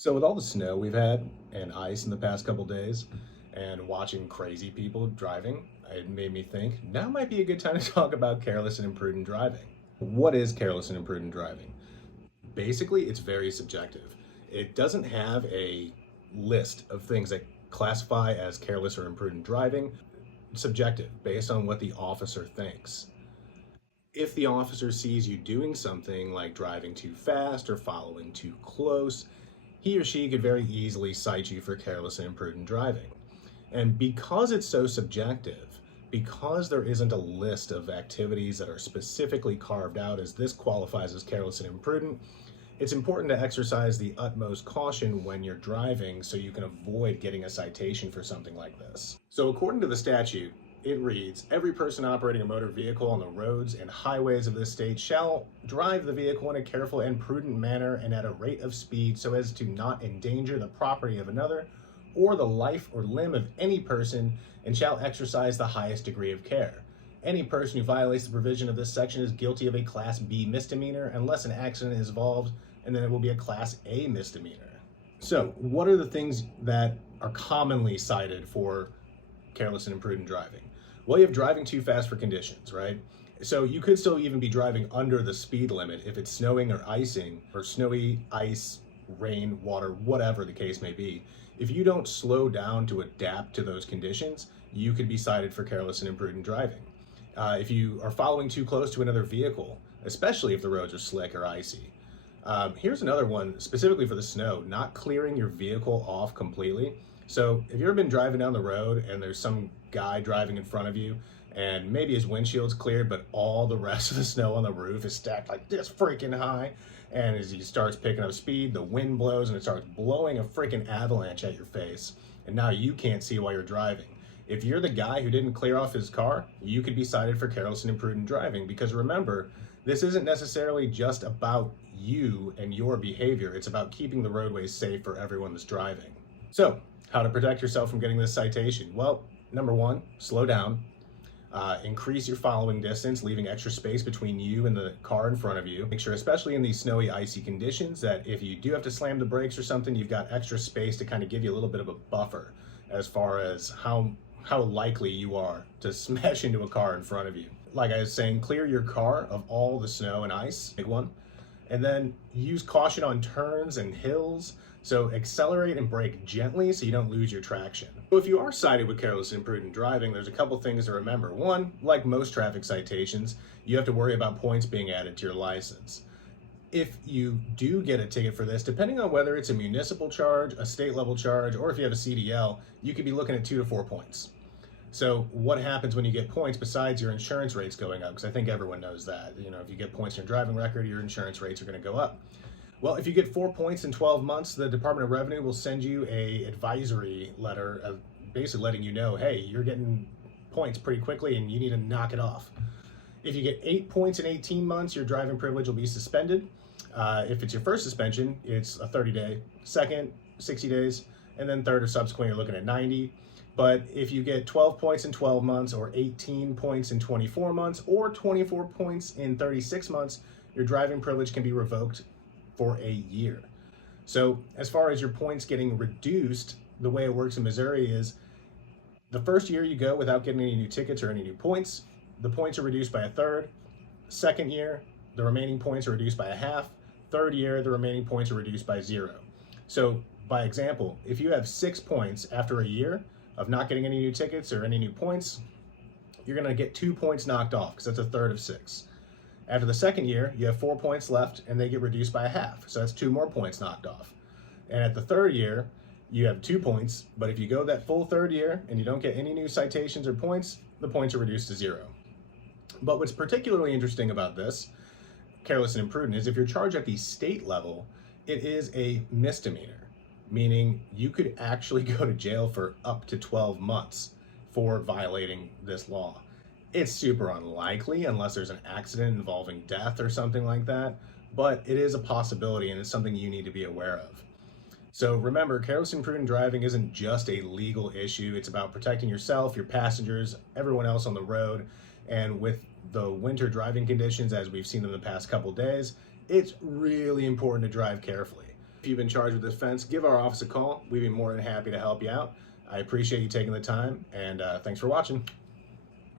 So with all the snow we've had and ice in the past couple days and watching crazy people driving, it made me think now might be a good time to talk about careless and imprudent driving. What is careless and imprudent driving? Basically, it's very subjective. It doesn't have a list of things that classify as careless or imprudent driving. It's subjective based on what the officer thinks. If the officer sees you doing something like driving too fast or following too close, he or she could very easily cite you for careless and imprudent driving. And because it's so subjective, because there isn't a list of activities that are specifically carved out as this qualifies as careless and imprudent, it's important to exercise the utmost caution when you're driving so you can avoid getting a citation for something like this. So according to the statute, it reads, every person operating a motor vehicle on the roads and highways of this state shall drive the vehicle in a careful and prudent manner and at a rate of speed so as to not endanger the property of another or the life or limb of any person, and shall exercise the highest degree of care. Any person who violates the provision of this section is guilty of a Class B misdemeanor unless an accident is involved, and then it will be a Class A misdemeanor. So what are the things that are commonly cited for careless and imprudent driving? Well, you have driving too fast for conditions, right? So you could still even be driving under the speed limit if it's snowing or icing, or snowy, ice, rain, water, whatever the case may be. If you don't slow down to adapt to those conditions, you could be cited for careless and imprudent driving. If you are following too close to another vehicle, especially if the roads are slick or icy. Here's another one specifically for the snow, not clearing your vehicle off completely. So if you've ever been driving down the road and there's some guy driving in front of you and maybe his windshield's cleared, but all the rest of the snow on the roof is stacked like this freaking high. And as he starts picking up speed, the wind blows and it starts blowing a freaking avalanche at your face. And now you can't see while you're driving. If you're the guy who didn't clear off his car, you could be cited for careless and imprudent driving, because remember, this isn't necessarily just about you and your behavior. It's about keeping the roadways safe for everyone that's driving. So, how to protect yourself from getting this citation? Well, number one, slow down. Increase your following distance, leaving extra space between you and the car in front of you. Make sure, especially in these snowy, icy conditions, that if you do have to slam the brakes or something, you've got extra space to kind of give you a little bit of a buffer as far as how likely you are to smash into a car in front of you. Like I was saying, clear your car of all the snow and ice, big one. And then use caution on turns and hills. So accelerate and brake gently so you don't lose your traction. So if you are cited with careless and imprudent driving, there's a couple things to remember. One, like most traffic citations, you have to worry about points being added to your license. If you do get a ticket for this, depending on whether it's a municipal charge, a state level charge, or if you have a CDL, you could be looking at 2 to 4 points. So what happens when you get points besides your insurance rates going up? Because I think everyone knows that. You know, if you get points in your driving record, your insurance rates are going to go up. Well, if you get 4 points in 12 months, the Department of Revenue will send you a advisory letter basically letting you know, hey, you're getting points pretty quickly and you need to knock it off. If you get 8 points in 18 months, your driving privilege will be suspended. If it's your first suspension, it's a 30-day, second, 60 days, and then third or subsequent, you're looking at 90. But if you get 12 points in 12 months, or 18 points in 24 months, or 24 points in 36 months, your driving privilege can be revoked for a year. So as far as your points getting reduced, the way it works in Missouri is the first year you go without getting any new tickets or any new points, the points are reduced by a third. Second year, the remaining points are reduced by a half. Third year, the remaining points are reduced by 0. So by example, if you have 6 points after a year of not getting any new tickets or any new points, you're going to get 2 points knocked off because that's a third of 6. After the second year, you have 4 points left and they get reduced by a half. So that's 2 more points knocked off. And at the third year, you have 2 points, but if you go that full third year and you don't get any new citations or points, the points are reduced to 0. But what's particularly interesting about this, careless and imprudent, is if you're charged at the state level, it is a misdemeanor, meaning you could actually go to jail for up to 12 months for violating this law. It's super unlikely unless there's an accident involving death or something like that, but it is a possibility and it's something you need to be aware of. So remember, careless and imprudent driving isn't just a legal issue. It's about protecting yourself, your passengers, everyone else on the road. And with the winter driving conditions, as we've seen in the past couple days, it's really important to drive carefully. If you've been charged with offense, give our office a call. We'd be more than happy to help you out. I appreciate you taking the time, and thanks for watching.